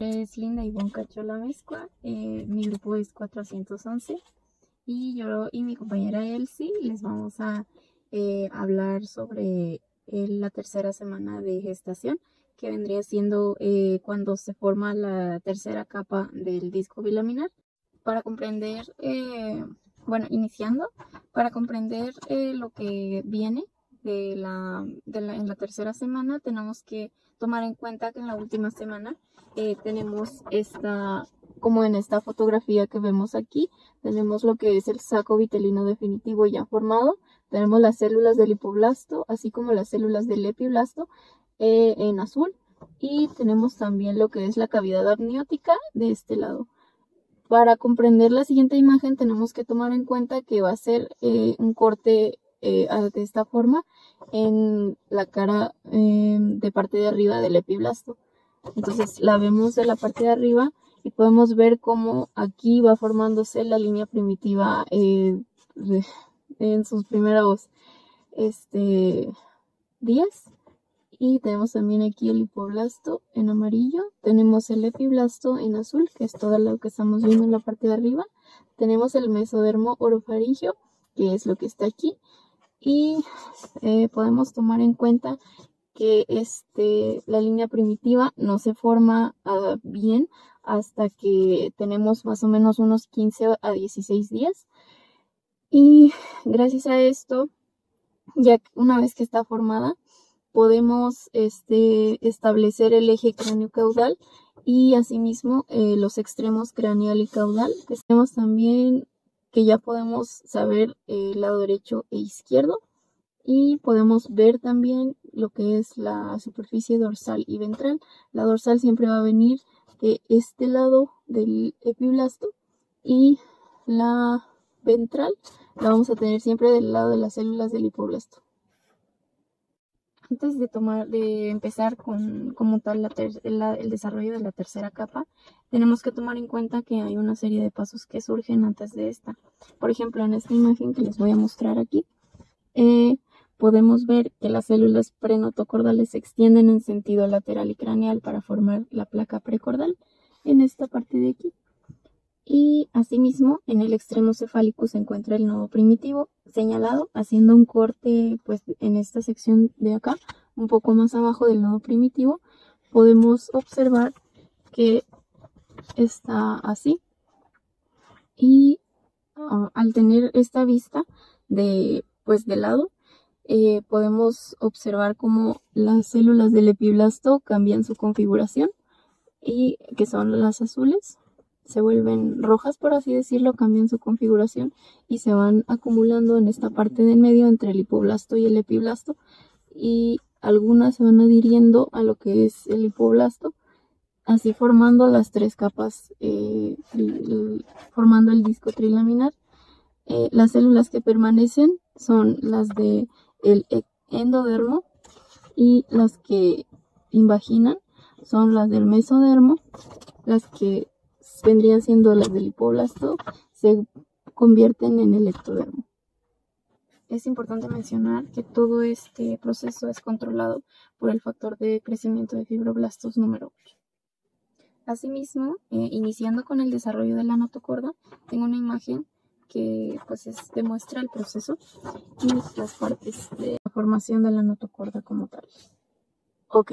Es Linda Ivonne Cachola Mezcua, mi grupo es 411 y yo y mi compañera Elsie les vamos a hablar sobre la tercera semana de gestación, que vendría siendo cuando se forma la tercera capa del disco bilaminar. Para comprender, iniciando, para comprender lo que viene en la tercera semana, tenemos que tomar en cuenta que en la última semana tenemos como en esta fotografía que vemos aquí, tenemos lo que es el saco vitelino definitivo ya formado, tenemos las células del hipoblasto, así como las células del epiblasto en azul, y tenemos también lo que es la cavidad amniótica de este lado. Para comprender la siguiente imagen tenemos que tomar en cuenta que va a ser un corte de esta forma en la cara de parte de arriba del epiblasto. Entonces la vemos de la parte de arriba y podemos ver cómo aquí va formándose la línea primitiva en sus primeros días. Y tenemos también aquí el hipoblasto en amarillo. Tenemos el epiblasto en azul, que es todo lo que estamos viendo en la parte de arriba. Tenemos el mesodermo orofaringio, que es lo que está aquí. Y podemos tomar en cuenta que la línea primitiva no se forma bien hasta que tenemos más o menos unos 15 a 16 días. Y gracias a esto, ya una vez que está formada, podemos establecer el eje cráneo-caudal y asimismo los extremos craneal y caudal. Tenemos también que ya podemos saber el lado derecho e izquierdo y podemos ver también lo que es la superficie dorsal y ventral. La dorsal siempre va a venir de este lado del epiblasto y la ventral la vamos a tener siempre del lado de las células del hipoblasto. Antes de empezar con como tal el desarrollo de la tercera capa, tenemos que tomar en cuenta que hay una serie de pasos que surgen antes de esta. Por ejemplo, en esta imagen que les voy a mostrar aquí, podemos ver que las células prenotocordales se extienden en sentido lateral y craneal para formar la placa precordal en esta parte de aquí. Y asimismo, en el extremo cefálico se encuentra el nodo primitivo señalado, haciendo un corte pues en esta sección de acá, un poco más abajo del nodo primitivo, podemos observar que está así. Y al tener esta vista de lado, podemos observar cómo las células del epiblasto cambian su configuración, y que son las azules, se vuelven rojas, por así decirlo, cambian su configuración y se van acumulando en esta parte del medio entre el hipoblasto y el epiblasto, y algunas se van adhiriendo a lo que es el hipoblasto, así formando las tres capas, formando el disco trilaminar. Las células que permanecen son las del endodermo, y las que invaginan son las del mesodermo. Las que vendrían siendo las del hipoblasto se convierten en el ectodermo. Es importante mencionar que todo este proceso es controlado por el factor de crecimiento de fibroblastos número 8. Asimismo, iniciando con el desarrollo de la notocorda, tengo una imagen que demuestra el proceso y las partes de la formación de la notocorda como tal. Ok,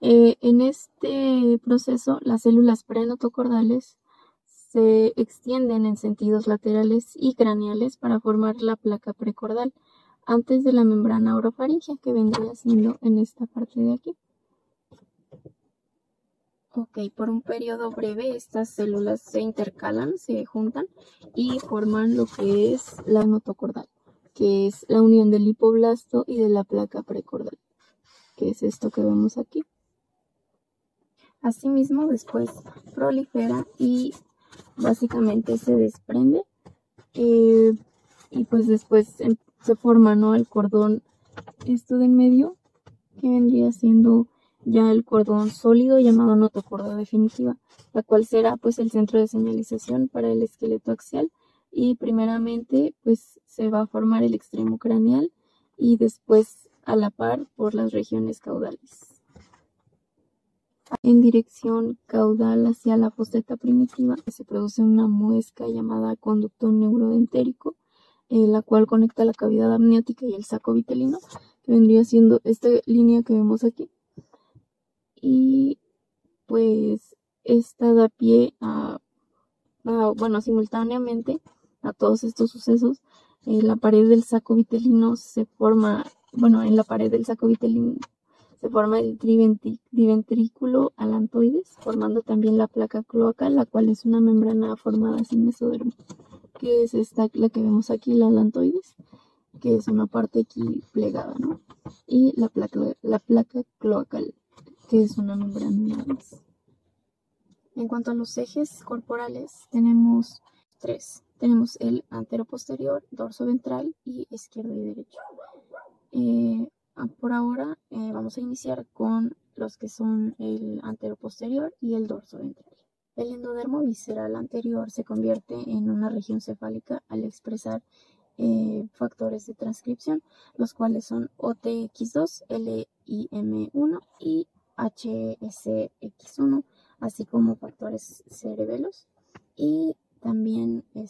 en este proceso las células prenotocordales se extienden en sentidos laterales y craneales para formar la placa precordal antes de la membrana orofaringea, que vendría siendo en esta parte de aquí. Ok, por un periodo breve estas células se intercalan, se juntan y forman lo que es la notocordal, que es la unión del hipoblasto y de la placa precordal, que es esto que vemos aquí. Asimismo, después prolifera y básicamente se desprende, y pues después se forma, ¿no?, el cordón esto de en medio, que vendría siendo ya el cordón sólido llamado notocorda definitiva, la cual será pues el centro de señalización para el esqueleto axial, y primeramente pues se va a formar el extremo craneal y después a la par por las regiones caudales. en dirección caudal hacia la foseta primitiva, se produce una muesca llamada conducto neurodentérico, la cual conecta la cavidad amniótica y el saco vitelino, que vendría siendo esta línea que vemos aquí. Y pues esta da pie bueno, simultáneamente a todos estos sucesos, la pared del saco vitelino se forma, bueno, en la pared del saco vitelino se forma el diventrículo alantoides, formando también la placa cloacal, la cual es una membrana formada sin mesodermo, que es esta, la que vemos aquí, la alantoides, que es una parte aquí plegada, ¿no? Y la placa cloacal, que es una membrana nada más. En cuanto a los ejes corporales, tenemos tres. Tenemos el anteroposterior, dorso ventral y izquierdo y derecho. Por ahora vamos a iniciar con los que son el anteroposterior y el dorso ventral. El endodermo visceral anterior se convierte en una región cefálica al expresar factores de transcripción, los cuales son OTX2, LIM1 y HSX1, así como factores cerebelos. Y también el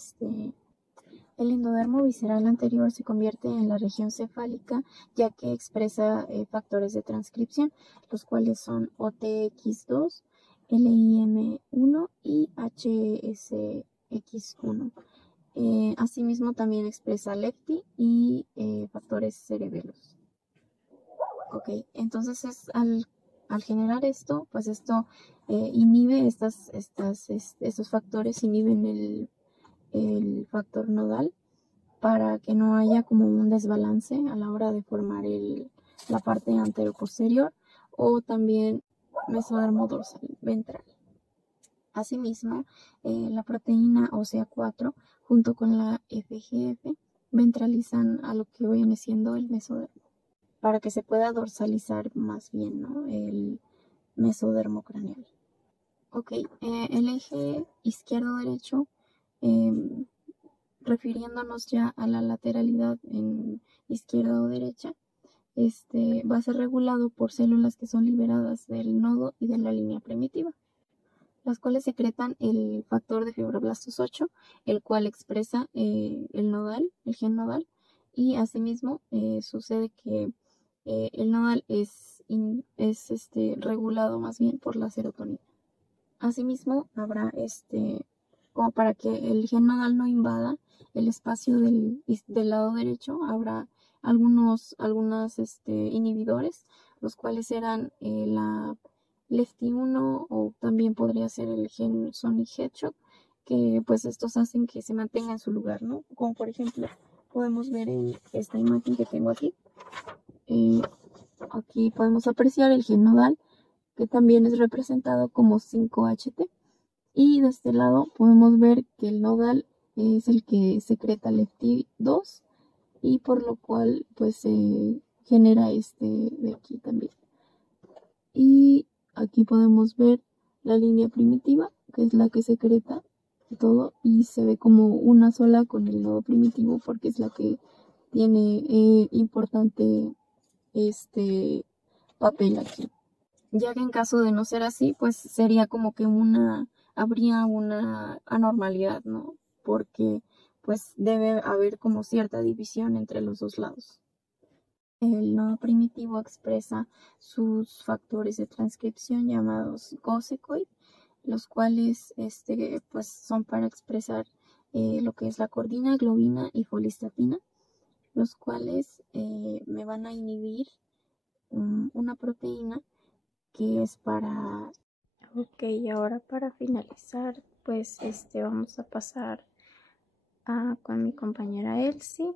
endodermo visceral anterior se convierte en la región cefálica, ya que expresa factores de transcripción, los cuales son OTX2, LIM1 y HSX1. Asimismo, también expresa LEPTI y factores cerebelos. Ok, entonces al generar esto, pues esto inhibe estos factores, inhiben el factor nodal para que no haya como un desbalance a la hora de formar la parte anteroposterior o también mesodermo dorsal ventral. Asimismo, la proteína ósea 4 junto con la FGF ventralizan a lo que viene siendo el mesodermo, para que se pueda dorsalizar más bien, ¿no?, el mesodermo craneal. Ok, el eje izquierdo-derecho, refiriéndonos ya a la lateralidad en izquierda o derecha, va a ser regulado por células que son liberadas del nodo y de la línea primitiva, las cuales secretan el factor de fibroblastos 8, el cual expresa el gen nodal, y asimismo sucede que el nodal es regulado más bien por la serotonina. Asimismo, habrá como para que el gen nodal no invada el espacio del lado derecho, habrá algunos inhibidores, los cuales serán la LEFT1 o también podría ser el gen Sonic Hedgehog, que pues estos hacen que se mantenga en su lugar, ¿no? Como por ejemplo podemos ver en esta imagen que tengo aquí. Aquí podemos apreciar el gen nodal, que también es representado como 5HT. Y de este lado podemos ver que el nodal es el que secreta LEFT2 y por lo cual pues se genera de aquí también. Y aquí podemos ver la línea primitiva, que es la que secreta todo, y se ve como una sola con el nodo primitivo porque es la que tiene importante papel aquí. Ya que en caso de no ser así, pues sería como que habría una anormalidad, ¿no? Porque pues debe haber como cierta división entre los dos lados. El nodo primitivo expresa sus factores de transcripción llamados gosecoid, los cuales pues son para expresar lo que es la cordina, globina y folistatina, los cuales me van a inhibir una proteína que es para... Ok, ahora para finalizar, pues vamos a pasar con mi compañera Elsie.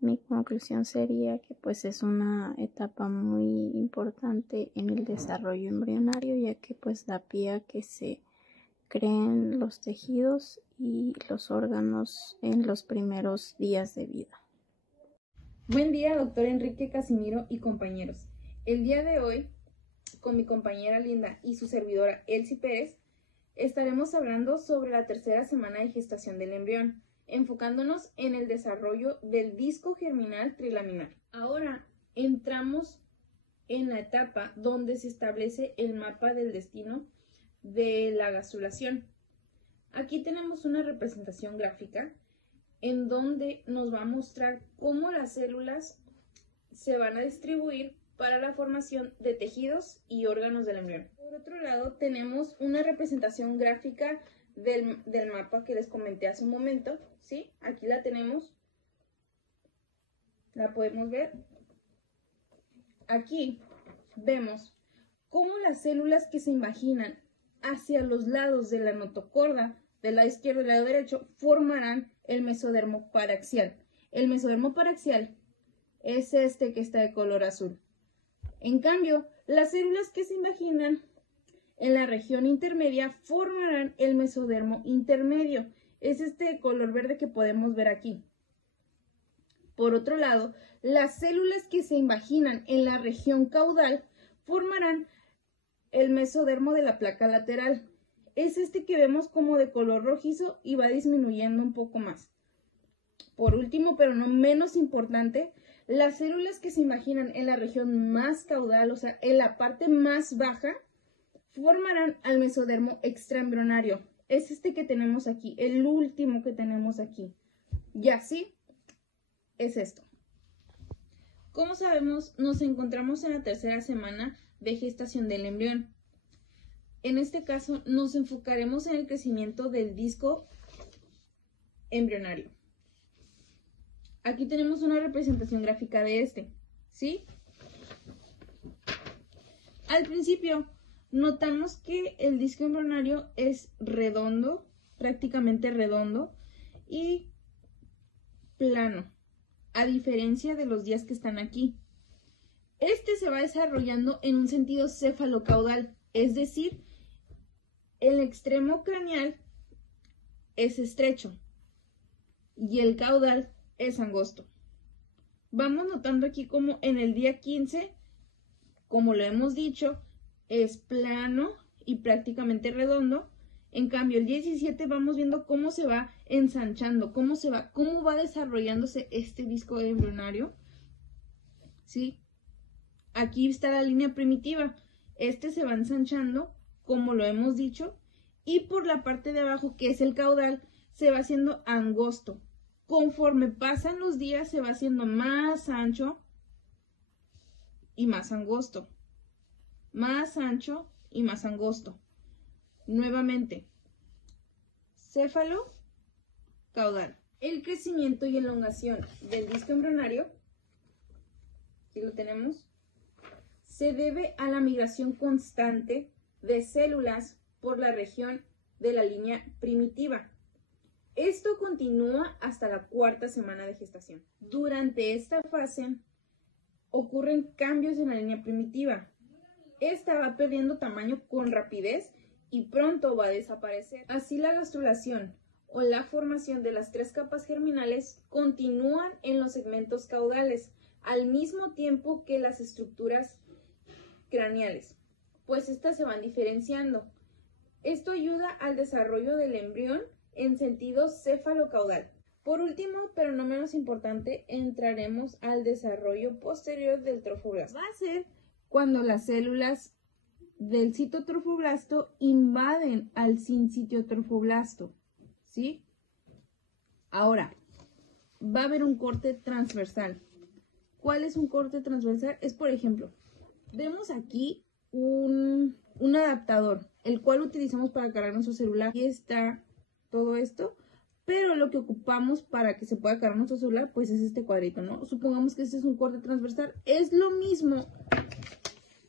Mi conclusión sería que pues es una etapa muy importante en el desarrollo embrionario, ya que pues da pie a que se creen los tejidos y los órganos en los primeros días de vida. Buen día, doctor Enrique Casimiro y compañeros. El día de hoy, con mi compañera Linda y su servidora Elsie Pérez, estaremos hablando sobre la tercera semana de gestación del embrión, enfocándonos en el desarrollo del disco germinal trilaminar. Ahora entramos en la etapa donde se establece el mapa del destino de la gastrulación. Aquí tenemos una representación gráfica en donde nos va a mostrar cómo las células se van a distribuir para la formación de tejidos y órganos del embrión. Por otro lado, tenemos una representación gráfica del mapa que les comenté hace un momento, ¿sí? Aquí la tenemos, la podemos ver. Aquí vemos cómo las células que se imaginan hacia los lados de la notocorda, del lado izquierdo y del lado derecho, formarán el mesodermo paraxial. El mesodermo paraxial es este que está de color azul. En cambio, las células que se imaginan en la región intermedia formarán el mesodermo intermedio. Es este de color verde que podemos ver aquí. Por otro lado, las células que se imaginan en la región caudal formarán el mesodermo de la placa lateral. Es este que vemos como de color rojizo y va disminuyendo un poco más. Por último, pero no menos importante, las células que se imaginan en la región más caudal, o sea, en la parte más baja, formarán al mesodermo extraembrionario. Es este que tenemos aquí, el último que tenemos aquí. Y así es esto. Como sabemos, nos encontramos en la tercera semana de gestación del embrión. En este caso, nos enfocaremos en el crecimiento del disco embrionario. Aquí tenemos una representación gráfica de este, ¿sí? Al principio, notamos que el disco embrionario es redondo, prácticamente redondo y plano, a diferencia de los días que están aquí. Este se va desarrollando en un sentido cefalocaudal, es decir, el extremo craneal es estrecho y el caudal es angosto. Vamos notando aquí como en el día 15, como lo hemos dicho, es plano y prácticamente redondo. En cambio, el día 17 vamos viendo cómo se va ensanchando, cómo va desarrollándose este disco embrionario. ¿Sí? Aquí está la línea primitiva. Este se va ensanchando, como lo hemos dicho, y por la parte de abajo, que es el caudal, se va haciendo angosto. Conforme pasan los días, se va haciendo más ancho y más angosto. Más ancho y más angosto. Nuevamente, céfalo, caudal. El crecimiento y elongación del disco embrionario, aquí lo tenemos, se debe a la migración constante de células por la región de la línea primitiva. Esto continúa hasta la cuarta semana de gestación. Durante esta fase ocurren cambios en la línea primitiva. Esta va perdiendo tamaño con rapidez y pronto va a desaparecer. Así la gastrulación o la formación de las tres capas germinales continúan en los segmentos caudales al mismo tiempo que las estructuras craneales, pues estas se van diferenciando. Esto ayuda al desarrollo del embrión en sentido cefalocaudal. Por último, pero no menos importante, entraremos al desarrollo posterior del trofoblasto. Va a ser cuando las células del citotrofoblasto invaden al sincitiotrofoblasto, ¿sí? Ahora, va a haber un corte transversal. ¿Cuál es un corte transversal? Es, por ejemplo, vemos aquí un adaptador, el cual utilizamos para cargar nuestro celular. Aquí está todo esto, pero lo que ocupamos para que se pueda cargar nuestro celular, pues es este cuadrito, ¿no? Supongamos que este es un corte transversal. Es lo mismo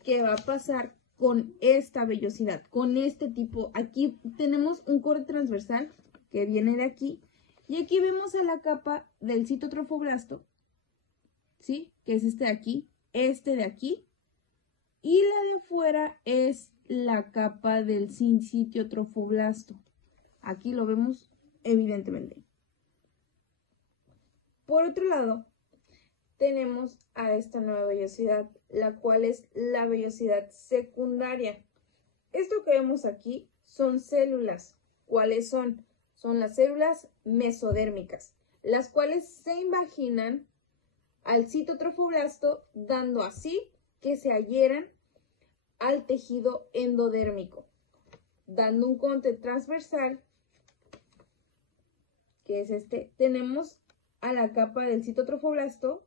que va a pasar con esta vellosidad, con este tipo. Aquí tenemos un corte transversal que viene de aquí, y aquí vemos a la capa del citotrofoblasto, ¿sí? Que es este de aquí, y la de afuera es la capa del sincitiotrofoblasto. Aquí lo vemos evidentemente. Por otro lado, tenemos a esta nueva vellosidad, la cual es la vellosidad secundaria. Esto que vemos aquí son células. ¿Cuáles son? Son las células mesodérmicas, las cuales se imaginan al citotrofoblasto dando así que se adhieran al tejido endodérmico, dando un corte transversal, que es este. Tenemos a la capa del citotrofoblasto,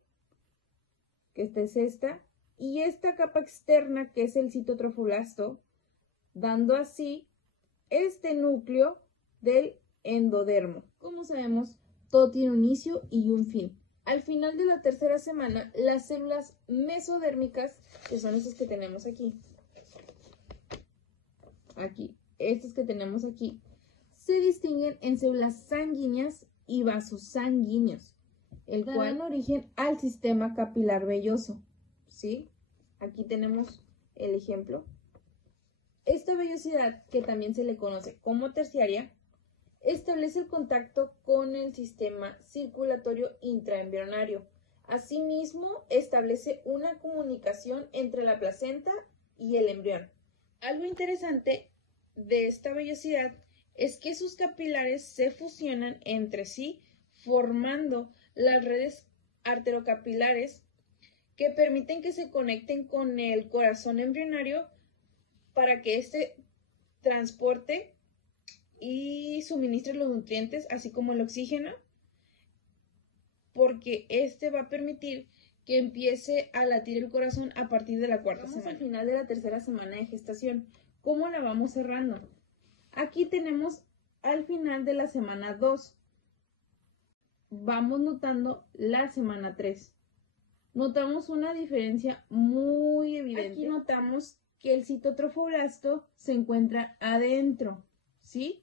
que esta es esta, y esta capa externa, que es el citotrofoblasto, dando así este núcleo del endodermo. Como sabemos, todo tiene un inicio y un fin. Al final de la tercera semana, las células mesodérmicas, que son estas que tenemos aquí, estas que tenemos aquí, se distinguen en células sanguíneas y vasos sanguíneos, el cual dan origen al sistema capilar velloso, ¿sí? Aquí tenemos el ejemplo. Esta vellosidad, que también se le conoce como terciaria, establece el contacto con el sistema circulatorio intraembrionario. Asimismo, establece una comunicación entre la placenta y el embrión. Algo interesante de esta vellosidad es que sus capilares se fusionan entre sí, formando las redes arterocapilares que permiten que se conecten con el corazón embrionario para que éste transporte y suministre los nutrientes, así como el oxígeno, porque este va a permitir que empiece a latir el corazón a partir de la cuarta semana. Al final de la tercera semana de gestación. ¿Cómo la vamos cerrando? Aquí tenemos al final de la semana 2. Vamos notando la semana 3. Notamos una diferencia muy evidente. Aquí notamos que el citotrofoblasto se encuentra adentro, ¿sí?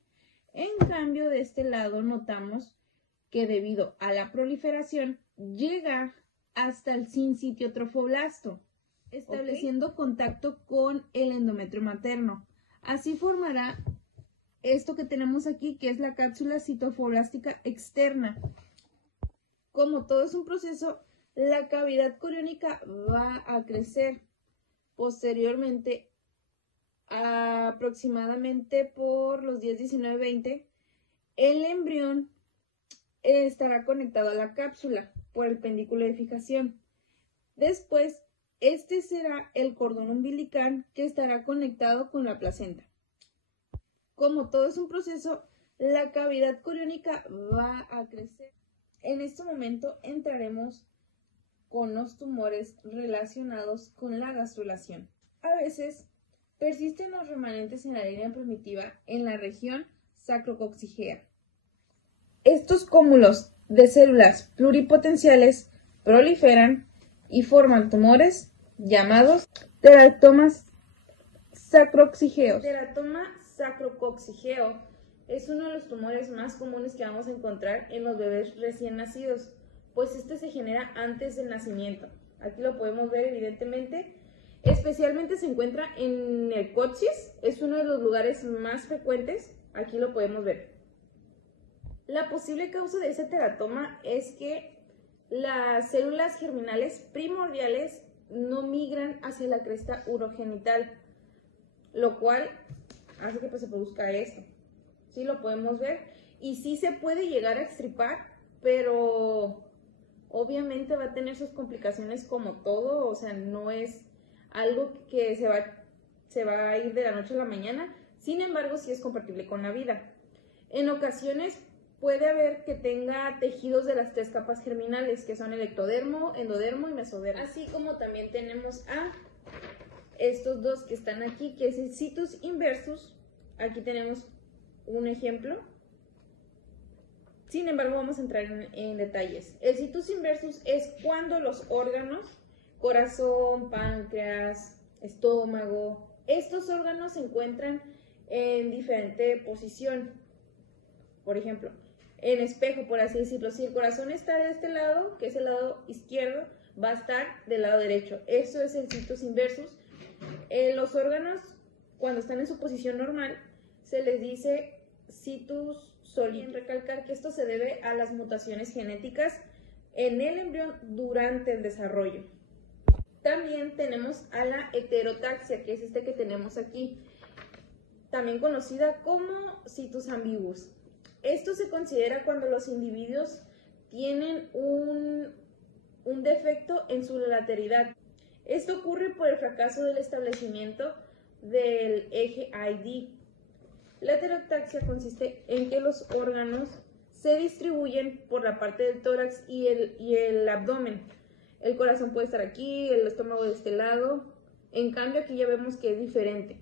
En cambio, de este lado notamos que debido a la proliferación llega hasta el sincitiotrofoblasto, estableciendo contacto con el endometrio materno. Así formará esto que tenemos aquí, que es la cápsula citofoblástica externa. Como todo es un proceso, la cavidad coriónica va a crecer. Posteriormente, aproximadamente por los días 19-20, el embrión estará conectado a la cápsula por el pedúnculo de fijación. Después, este será el cordón umbilical que estará conectado con la placenta. Como todo es un proceso, la cavidad coriónica va a crecer. En este momento entraremos con los tumores relacionados con la gastrulación. A veces persisten los remanentes en la línea primitiva en la región sacrococcigea. Estos cúmulos de células pluripotenciales proliferan y forman tumores llamados teratomas sacrococcigeos. El teratoma sacrococcigeo es uno de los tumores más comunes que vamos a encontrar en los bebés recién nacidos, pues este se genera antes del nacimiento. Aquí lo podemos ver evidentemente. Especialmente se encuentra en el coxis, es uno de los lugares más frecuentes. Aquí lo podemos ver. La posible causa de ese teratoma es que las células germinales primordiales no migran hacia la cresta urogenital, lo cual hace que se produzca esto. Sí lo podemos ver y sí se puede llegar a extirpar, pero obviamente va a tener sus complicaciones como todo, o sea, no es algo que se va a ir de la noche a la mañana. Sin embargo, sí es compatible con la vida. En ocasiones puede haber que tenga tejidos de las 3 capas germinales, que son el ectodermo, endodermo y mesodermo. Así como también tenemos a estos dos que están aquí, que es el situs inversus. Aquí tenemos un ejemplo. Sin embargo, vamos a entrar en detalles. El situs inversus es cuando los órganos, corazón, páncreas, estómago, estos órganos se encuentran en diferente posición. Por ejemplo, en espejo, por así decirlo. Si el corazón está de este lado, que es el lado izquierdo, va a estar del lado derecho. Eso es el situs inversus. Los órganos, cuando están en su posición normal, se les dice situs solitarius. Recalcar que esto se debe a las mutaciones genéticas en el embrión durante el desarrollo. También tenemos a la heterotaxia, que es este que tenemos aquí, también conocida como situs ambiguus. Esto se considera cuando los individuos tienen un defecto en su lateralidad. Esto ocurre por el fracaso del establecimiento del eje ID. La heterotaxia consiste en que los órganos se distribuyen por la parte del tórax y el abdomen. El corazón puede estar aquí, el estómago de este lado. En cambio, aquí ya vemos que es diferente.